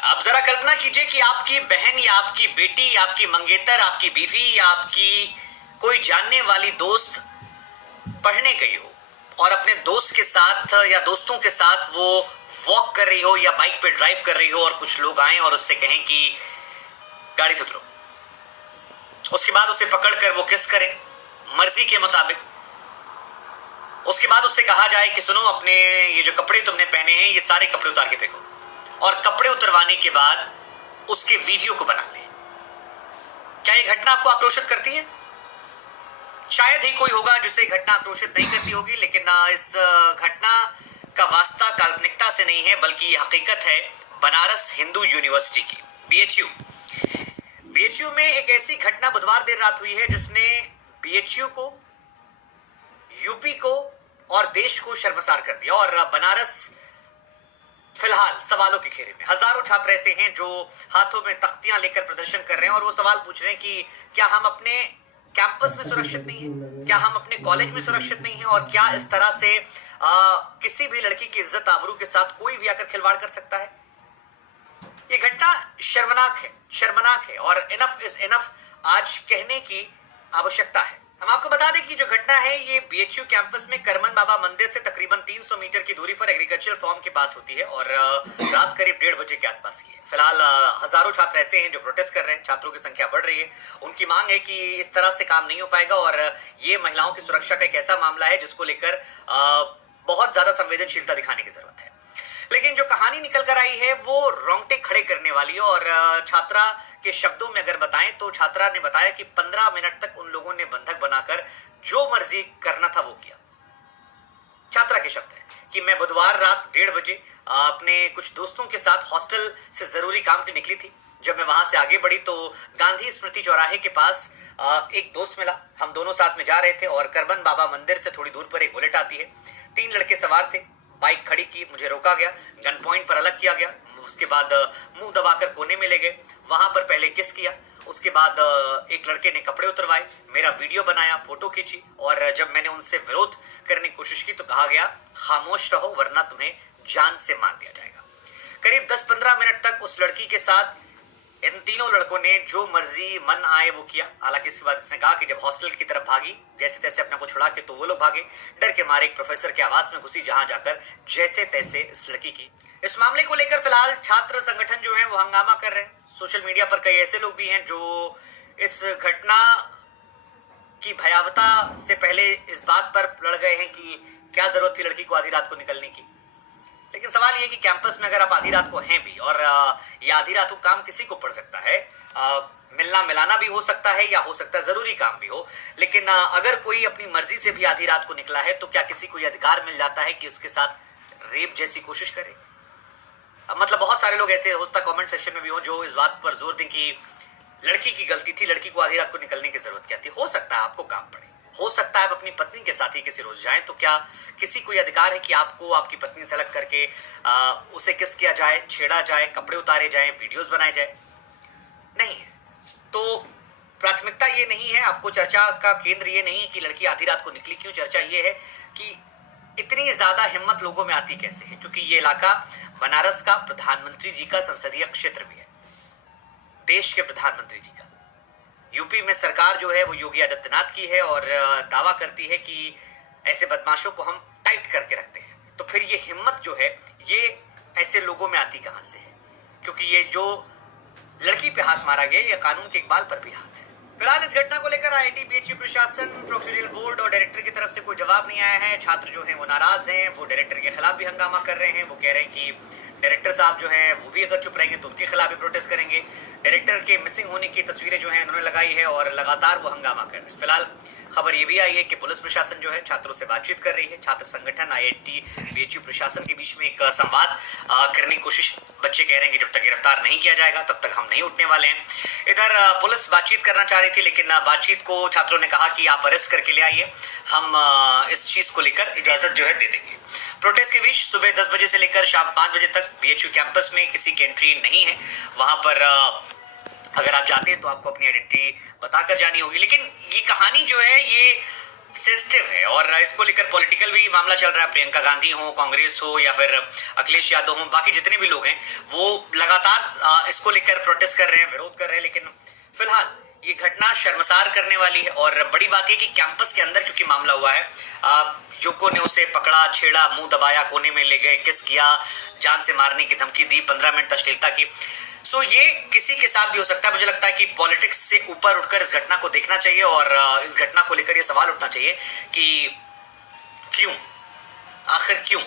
आप जरा कल्पना कीजिए कि आपकी बहन या आपकी बेटी या आपकी मंगेतर, आपकी बीवी या आपकी कोई जानने वाली दोस्त पढ़ने गई हो और अपने दोस्त के साथ या दोस्तों के साथ वो वॉक कर रही हो या बाइक पे ड्राइव कर रही हो और कुछ लोग आए और उससे कहें कि गाड़ी से उतरो। उसके बाद उसे पकड़कर वो किस करें मर्जी के मुताबिक। उसके बाद उससे कहा जाए कि सुनो, अपने ये जो कपड़े तुमने पहने हैं ये सारे कपड़े उतार के फेंको, और कपड़े उतरवाने के बाद उसके वीडियो को बना ले। क्या ये घटना आपको आक्रोशित करती है? शायद ही कोई होगा जिसे घटना आक्रोशित नहीं करती होगी, लेकिन इस घटना का वास्ता काल्पनिकता से नहीं है बल्कि हकीकत है बनारस हिंदू यूनिवर्सिटी की, बीएचयू। बीएचयू में एक ऐसी घटना बुधवार देर रात हुई है जिसने बीएचयू को, यूपी को और देश को शर्मसार कर दिया। और बनारस फिलहाल सवालों के घेरे में। हजारों छात्र ऐसे हैं जो हाथों में तख्तियां लेकर प्रदर्शन कर रहे हैं और वो सवाल पूछ रहे हैं कि क्या हम अपने कैंपस में सुरक्षित नहीं है, क्या हम अपने कॉलेज में सुरक्षित नहीं है, और क्या इस तरह से किसी भी लड़की की इज्जत आबरू के साथ कोई भी आकर खिलवाड़ कर सकता है। ये घटना शर्मनाक है और इनफ इज इनफ आज कहने की आवश्यकता है। हम आपको बता दें कि जो घटना है ये बीएचयू कैंपस में करमन बाबा मंदिर से तकरीबन 300 मीटर की दूरी पर एग्रीकल्चर फार्म के पास होती है और रात करीब 1:30 बजे के आसपास की है। फिलहाल हजारों छात्र ऐसे हैं जो प्रोटेस्ट कर रहे हैं, छात्रों की संख्या बढ़ रही है। उनकी मांग है कि इस तरह से काम नहीं हो पाएगा और ये महिलाओं की सुरक्षा का एक ऐसा मामला है जिसको लेकर बहुत ज्यादा संवेदनशीलता दिखाने की जरूरत है। लेकिन जो कहानी निकल कर आई है वो रोंगटे खड़े करने वाली है। और छात्रा के शब्दों में अगर बताएं तो छात्रा ने बताया कि 15 मिनट तक उन लोगों ने बंधक बनाकर जो मर्जी करना था वो किया। छात्रा के शब्द है कि मैं बुधवार रात 1:30 बजे अपने कुछ दोस्तों के साथ हॉस्टल से जरूरी काम के निकली थी। जब मैं वहां से आगे बढ़ी तो गांधी स्मृति चौराहे के पास एक दोस्त मिला। हम दोनों साथ में जा रहे थे और करमन बाबा मंदिर से थोड़ी दूर पर एक बुलेट आती है। 3 लड़के सवार थे। बाइक खड़ी की, मुझे रोका गया, गन पॉइंट पर अलग किया गया। उसके बाद मुंह दबाकर कोने में ले गए, वहां पर पहले किस किया। उसके बाद एक लड़के ने कपड़े उतरवाए, मेरा वीडियो बनाया, फोटो खींची और जब मैंने उनसे विरोध करने की कोशिश की तो कहा गया खामोश रहो वरना तुम्हें जान से मार दिया जाएगा। करीब 10-15 मिनट तक उस लड़की के साथ इन तीनों लड़कों ने जो मर्जी मन आए वो किया। हालांकि इसके बाद इसने कहा कि जब हॉस्टल की तरफ भागी जैसे तैसे अपने को छुड़ा के तो वो लोग भागे। डर के मारे एक प्रोफेसर के आवास में घुसी जहां जाकर जैसे तैसे इस लड़की की। इस मामले को लेकर फिलहाल छात्र संगठन जो है वो हंगामा कर रहे हैं। सोशल मीडिया पर कई ऐसे लोग भी हैं जो इस घटना की भयावहता से पहले इस बात पर लड़ गए हैं कि क्या जरूरत थी लड़की को आधी रात को निकलने की। लेकिन सवाल यह कि कैंपस में अगर आप आधी रात को हैं भी और ये आधी रात को काम किसी को पड़ सकता है, मिलना मिलाना भी हो सकता है या हो सकता है जरूरी काम भी हो। लेकिन अगर कोई अपनी मर्जी से भी आधी रात को निकला है तो क्या किसी को यह अधिकार मिल जाता है कि उसके साथ रेप जैसी कोशिश करे? मतलब बहुत सारे लोग ऐसे हो सकता कमेंट सेक्शन में भी हो जो इस बात पर जोर दें कि लड़की की गलती थी, लड़की को आधी रात को निकलने की जरूरत क्या थी। हो सकता है आपको काम पड़े, हो सकता है आप अपनी पत्नी के साथ ही किसी रोज जाएं, तो क्या किसी को यह अधिकार है कि आपको आपकी पत्नी से अलग करके उसे किस किया जाए, छेड़ा जाए, कपड़े उतारे जाए, वीडियोस बनाए जाए? नहीं है। तो प्राथमिकता ये नहीं है, आपको चर्चा का केंद्र ये नहीं है कि लड़की आधी रात को निकली क्यों। चर्चा ये है कि इतनी ज्यादा हिम्मत लोगों में आती कैसे है, क्योंकि ये इलाका बनारस का प्रधानमंत्री जी का संसदीय क्षेत्र भी है, देश के प्रधानमंत्री जी का। यूपी में सरकार जो है वो योगी आदित्यनाथ की है और दावा करती है कि ऐसे बदमाशों को हम टाइट करके रखते हैं। तो फिर ये हिम्मत जो है ये ऐसे लोगों में आती कहां से है? क्योंकि ये जो लड़की पे हाथ मारा गया ये कानून के इकबाल पर भी हाथ है। फिलहाल इस घटना को लेकर आईआईटी बीएचयू प्रशासन, प्रोक्योरियल बोर्ड और डायरेक्टर की तरफ से कोई जवाब नहीं आया है। छात्र जो हैं वो नाराज हैं, वो डायरेक्टर के खिलाफ भी हंगामा कर रहे हैं। वो कह रहे हैं कि डायरेक्टर साहब जो हैं वो भी अगर चुप रहेंगे तो उनके खिलाफ भी प्रोटेस्ट करेंगे। डायरेक्टर के मिसिंग होने की तस्वीरें जो हैं उन्होंने लगाई है और लगातार वो हंगामा कर रहे हैं। फिलहाल खबर ये भी आई है कि पुलिस प्रशासन जो है छात्रों से बातचीत कर रही है। छात्र संगठन, आईआईटी बीएचयू प्रशासन के बीच में एक संवाद करने की कोशिश। बच्चे कह रहे हैं कि जब तक गिरफ्तार नहीं किया जाएगा तब तक हम नहीं उठने वाले हैं। इधर पुलिस बातचीत करना चाह रही थी लेकिन बातचीत को छात्रों ने कहा कि आप अरेस्ट करके ले आइए, हम इस चीज को लेकर इजाजत जो है दे देंगे। प्रोटेस्ट के बीच सुबह 10 बजे से लेकर शाम 5 बजे तक बीएचयू कैंपस में किसी की एंट्री नहीं है। वहां पर अगर आप जाते हैं तो आपको अपनी आइडेंटिटी बताकर जानी होगी। लेकिन ये कहानी जो है ये सेंसिटिव है और इसको लेकर पॉलिटिकल भी मामला चल रहा है। प्रियंका गांधी हो, कांग्रेस हो या फिर अखिलेश यादव हो, बाकी जितने भी लोग हैं वो लगातार इसको लेकर प्रोटेस्ट कर रहे हैं, विरोध कर रहे हैं। लेकिन फिलहाल ये घटना शर्मसार करने वाली है और बड़ी बात यह कि कैंपस के अंदर क्योंकि मामला हुआ है, युवकों ने उसे पकड़ा, छेड़ा, मुंह दबाया, कोने में ले गए, किस किया, जान से मारने की धमकी दी, 15 मिनट अश्लीलता की। सो ये किसी के साथ भी हो सकता है। मुझे लगता है कि पॉलिटिक्स से ऊपर उठकर इस घटना को देखना चाहिए और इस घटना को लेकर ये सवाल उठना चाहिए कि क्यों, आखिर क्यों